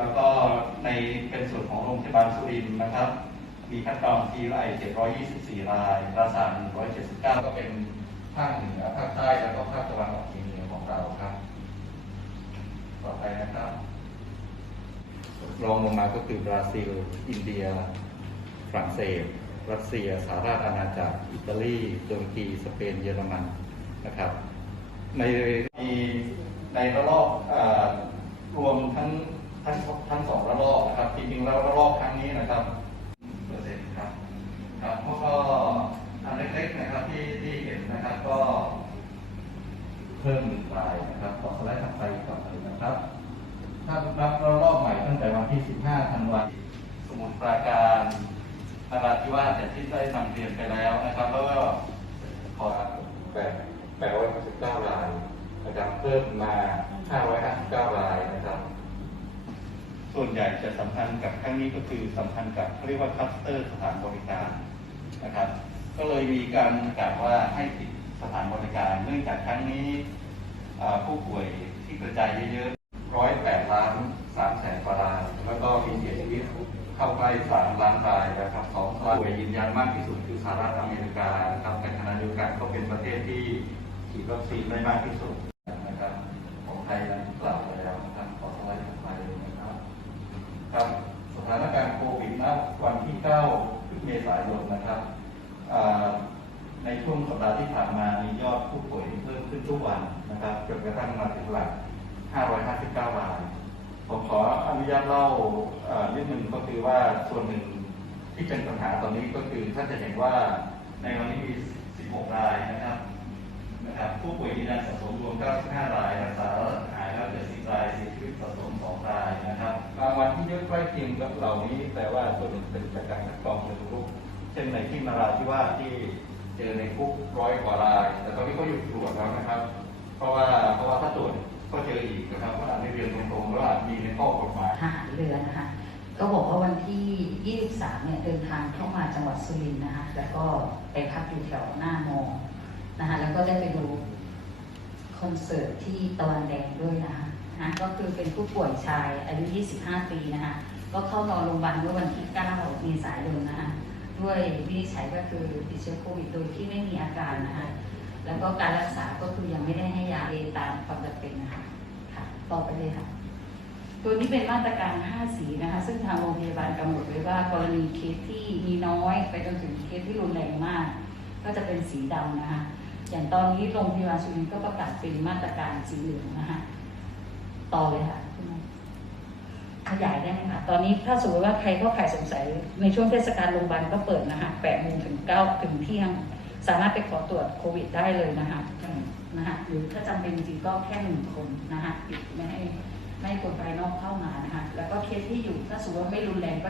แล้วก็ในเป็นส่วนของโรงพยาบาลสุรินทร์นะครับ มีขั้นตอนทีไอ724 รายราษฎร์179 ก็เป็นภาคเหนือภาคใต้แล้วก็ภาคตะวันออกเฉียงเหนือของเราครับ ต่อไปนะครับรองลงมาก็คือบราซิล อินเดีย ฝรั่งเศส รัสเซีย สหราชอาณาจักร อิตาลีตุรกี สเปน เยอรมันนะครับ ในในระลอกอรวมทั้ง ทั้งทั้งสองระลอกนะครับจริงๆแล้วระลอกครั้งนี้นะครับเปอร์เซ็นต์ครับครับแล้วก็อันเล็กๆนะครับที่ที่เห็นนะครับก็ เพิ่มหนึ่งรายนะครับต่อสไลด์ถัดไปก่อนเลยนะครับถ้านับระลอกใหม่ตั้งแต่วันที่ 15 ธันวาคมสมุทรปราการนราธิวาสแต่ที่ได้นำเรียนไปแล้วนะครับ แล้วก็ขอแปดแปดร้อยหกสิบเก้ารายนะครับเพิ่มมา559รายนะครับ ส่วนใหญ่จะสัมพันธ์กับครั้งนี้ก็คือสัมพันธ์กับเขาเรียกว่าคลัสเตอร์สถานบริการนะครับ ก็เลยมีการประกาศว่าให้ปิดสถานบริการ เนื่องจากครั้งนี้ผู้ป่วยที่กระจายเยอะๆร้อยแปดล้านสามแสนกว่ารายแล้วก็มีเสียชีวิตเข้าใกล้สามล้านรายนะครับสองล้านป่วยยืนยันมากที่สุดคือสหรัฐอเมริกานะครับในขณะเดียวกันก็เป็นประเทศที่ฉีดวัคซีนได้มากที่สุด ณวันที่9เมษายนนะครับในช่วงสัปดาห์ที่ผ่านมามียอดผู้ป่วยเพิ่มขึ้นทุกวันนะครับจนกระทั่งมาถึงหลัก 559 ราย ผมขออนุญาตเล่าเอ่อนิดหนึ่งก็คือว่าส่วนหนึ่งที่เป็นปัญหาตอนนี้ก็คือท่านจะเห็นว่าในวันนี้มี 16 รายนะครับนะครับผู้ป่วยยืนยันสะสมรวม 95 รายรักษา ใกล้เคียงกับเหล่านี้แต่ว่าส่วนหนึ่งเป็นจากการคัดกรองเชิงรุกเช่นในที่นาราธิวาสที่เจอในคุกร้อยกว่าราย แต่ตอนนี้ก็หยุดตรวจแล้วนะครับ เพราะว่าเพราะว่าถ้าตรวจก็เจออีกนะครับว่าอาจไม่เรียนตรงๆว่าอามีในข้อกฎหมายทหารเรือนะคะก็บอกว่าวันที่ 23 เนี่ยเดินทางเข้ามาจังหวัดสุรินทร์นะคะแล้วก็ไปพักอยู่แถวหน้ามอนะคะแล้วก็ได้ไปดูคอนเสิร์ตที่ตะวันแดงด้วยนะคะ นะก็คือเป็นผู้ป่วยชายอายุ 25 ปีนะคะก็เข้านอนโรงพยาบาลเมื่อวันที่ 9 เมษายนนะคะด้วยวินิจฉัยก็คือติดเชื้อโควิดโดยที่ไม่มีอาการนะคะแล้วก็การรักษาก็คือยังไม่ได้ให้ยาเอตามความจำเป็นนะคะค่ะต่อไปเลยค่ะ ตัวนี้เป็นมาตรการ 5 สีนะคะ ซึ่งทางโรงพยาบาลกำหนดไว้ว่ากรณีเคสที่มีน้อย ไปจนถึงเคสที่รุนแรงมาก ก็จะเป็นสีดำนะคะอย่างตอนนี้โรงพยาบาลสุรินทร์ก็ประกาศเป็นมาตรการสีเหลืองนะคะ ต่อเลยค่ะขยายได้ค่ะ ตอนนี้ถ้าสมมติว่าใครเข้าข่ายสงสัย ในช่วงเทศกาลโรงพยาบาลก็เปิดนะคะแปดโมงถึงเก้าถึงเที่ยง สามารถไปขอตรวจโควิดได้เลยนะคะอืมนะคะหรือถ้าจำเป็นจริงก็แค่หนึ่งคนนะคะไม่ให้ไม่ให้คนภายนอกเข้ามานะคะ แล้วก็เคสที่อยู่ถ้าสมมติว่าไม่รุนแรงก็